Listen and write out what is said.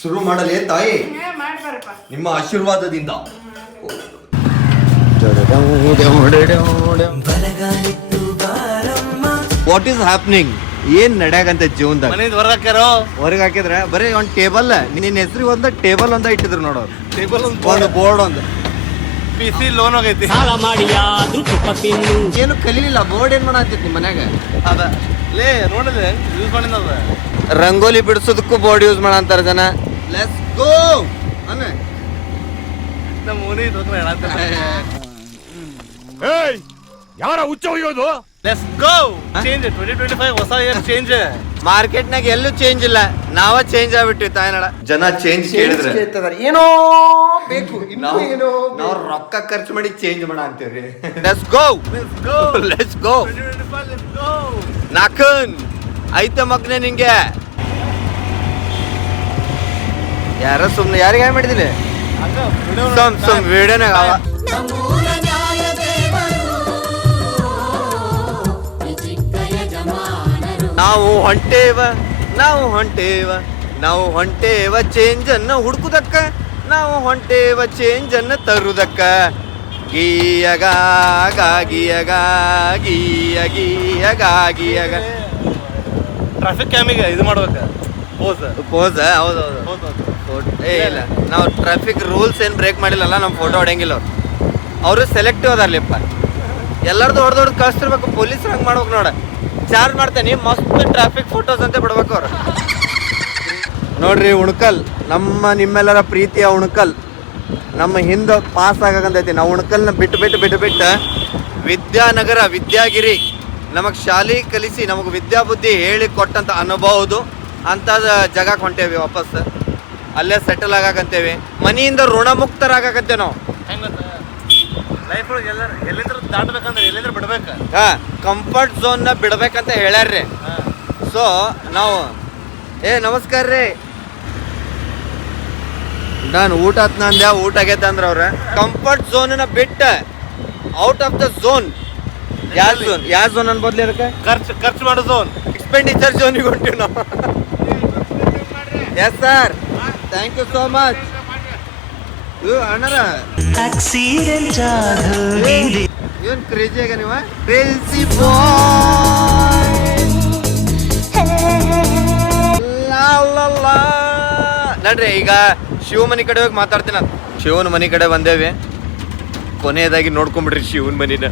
ಶುರು ಮಾಡಲೇ ತಾಯಿ, ಮಾಡ್ಬಾರಪ್ಪ. ನಿಮ್ಮ ಆಶೀರ್ವಾದದಿಂದ. What is happening? ಏನ್ ನಡೆಯಾಗಂತ ಜೀವನದಾಗ? ಮನೆಯಿಂದ ಹೊರಗೆ ಹಾಕಿದ್ರ ಬರೀ ಒಂದ್ ಟೇಬಲ್, ನಿನ್ನ ಹೆಸರಿಗೆ ಒಂದ ಟೇಬಲ್ ಒಂದ ಇಟ್ಟಿದ್ರು ನೋಡೋರು. ಟೇಬಲ್ ಒಂದು ಬೋರ್ಡ್ ಒಂದು PC ಲೋನ್ ಹೋಗೈತಿ. ಏನು ಕಲೀಲಿಲ್ಲ. ಬೋರ್ಡ್ ಏನ್ ಮಾಡತ್ತಿತ್ತು ನಿಮ್ಮ ಮನ್ಯಾಗ? ಅದ ಲೇ ನೋಡಿದೆ ಯೂಸ್ ಮಾಡಿದ ರಂಗೋಲಿ ಬಿಡಿಸೋದಕ್ಕೂ ಬೋರ್ಡ್ ಯೂಸ್ ಮಾಡಂತಾರ ಜನ. ಲೆಟ್ಸ್ ಗೋ ಅನ್ನ ನಮ್ಮ ಮನೆ ಯಾರ ಹುಚ್ಚ ಹೋಗೋದು? ಲೆಟ್ಸ್ ಗೋ ಚೇಂಜ್ 2025 ಹೊಸ ಇಯರ್ ಚೇಂಜ್. ಮಾರ್ಕೆಟ್ನಾಗ ಎಲ್ಲೂ ಚೇಂಜ್ ಇಲ್ಲ, ನಾವ ಚೇಂಜ್ ಆಗ್ಬಿಟ್ಟಿವಿ ತಾಯಿನಡ. ಜನ ಚೇಂಜ್ ಕೇಳಿದ್ರೆ ಏನೋ ಬೇಕು, ನಾವು ರೊಕ್ಕ ಖರ್ಚು ಮಾಡಿ ಚೇಂಜ್ ಮಾಡ ಅಂತೀವ್ರಿ. Let's go let's go. 2025 let's go. ನಾಕನ್ ಐತೆ ಮಗ್ನೆ ನಿಂಗೆ. ಯಾರ ಸುಮ್ನೆ ಯಾರಿಗೆ ಹಾಯ್ ಮಾಡಿದಿಲ್ಲ? ಸುಮ್ ವಿಡಿಯೋನಾಗ ನಾವು ಹೊಂಟೇವ ಚೇಂಜ್ ಅನ್ನ ಹುಡುಕುದಕ್ಕ, ನಾವು ಹೊಂಟೇವ ಚೇಂಜ್ ಅನ್ನ ತರುದಕ್ಕ. ಗೀಯಗ ಗಾಗಿಯಗ ಗೀಯ ಗೀಯಗ ಗೀಯಗ. ಟ್ರಾಫಿಕ್ ಕ್ಯಾಮಿಗೆ ಇದು ಮಾಡ್ಬೇಕ ಪೋಸ್. ಹೌದೌದು. ಏ ಇಲ್ಲ, ನಾವು ಟ್ರಾಫಿಕ್ ರೂಲ್ಸ್ ಏನು ಬ್ರೇಕ್ ಮಾಡಿಲ್ಲಲ್ಲ, ನಮ್ಮ ಫೋಟೋ ಹೊಡೆಯಂಗಿಲ್ಲ ಅವರು ಸೆಲೆಕ್ಟಿವ್ ಅದಾರ್ಲಿಪ್ಪ. ಎಲ್ಲರದು ಹೊಡೆದೊಡ್ದು ಕಳಿಸ್ತಿರ್ಬೇಕು. ಪೊಲೀಸ್ ಹಂಗೆ ಮಾಡ್ಬೇಕು ನೋಡ. ಚಾರ್ಜ್ ಮಾಡ್ತೇನೆ, ಮಸ್ತ್ ಟ್ರಾಫಿಕ್ ಫೋಟೋಸ್ ಅಂತ ಬಿಡ್ಬೇಕು ಅವ್ರು. ನೋಡ್ರಿ ಉಣಕಲ್, ನಿಮ್ಮೆಲ್ಲರ ಪ್ರೀತಿಯ ಉಣಕಲ್ ನಮ್ಮ ಹಿಂದೆ ಪಾಸ್ ಆಗಂತೈತಿ. ನಾವು ಉಣಕಲ್ನ ಬಿಟ್ಟು ವಿದ್ಯಾನಗರ ವಿದ್ಯಾಗಿರಿ ನಮಗೆ ಶಾಲೆ ಕಲಿಸಿ ನಮಗೆ ವಿದ್ಯಾಬುದ್ಧಿ ಹೇಳಿ ಕೊಟ್ಟಂತ ಅನುಭವದು ಅಂಥದ್ದು ಜಾಗಕ್ಕೆ ಹೊಂಟೇವಿ. ವಾಪಸ್ ಅಲ್ಲೇ ಸೆಟಲ್ ಆಗಾಕಂತೇವಿ. ಮನೆಯಿಂದ ಋಣಮುಕ್ತರಾಗಕತ್ತೇವೆ ನಾವು. ಲೈಫ್ ಒಳಗೆ ಎಲ್ಲಿಂದ್ರ ದಾಟ್ಬೇಕಂದ್ರೆ ಎಲ್ಲಿಂದ್ರ ಬಿಡ್ಬೇಕು. ಕಂಫರ್ಟ್ ಝೋನ್ನ ಬಿಡ್ಬೇಕಂತ ಹೇಳ್ಯಾರ್ರಿ. ಸೊ ನಾವು ನಮಸ್ಕಾರ ರೀ, ನಾನು ಊಟ ಅಂದೆ, ಊಟ ಆಗೈತೆ ಅಂದ್ರೆ ಅವ್ರ ಕಂಫರ್ಟ್ ಝೋನ್ನ ಬಿಟ್ಟ ಔಟ್ ಆಫ್ ದ ಝೋನ್. ಯಾವ ಝೋನ್ ಅನ್ಬೋದ್ಲಿ ಅದಕ್ಕೆ? ಖರ್ಚು ಮಾಡೋ ಝೋನ್, ಎಕ್ಸ್ಪೆಂಡಿಚರ್ ಝೋನಿಗೆ ಹೊಂಟಿವಿ ನಾವು. Yes sir, thank you so much. ಅಣ್ಣರ ಇವನ್ ಕ್ರೇಜಿ ಆಗ ನೀವ ಕ್ರೇಜಿ ನಡ್ರಿ. ಈಗ ಶಿವ ಮನಿ ಕಡೆ ಹೋಗಿ ಮಾತಾಡ್ತೀನಿ. ಶಿವನ ಮನಿ ಕಡೆ ಬಂದೇವಿ. ಕೊನೆಯದಾಗಿ ನೋಡ್ಕೊಂಬಿಡ್ರಿ ಶಿವನ ಮನಿನ.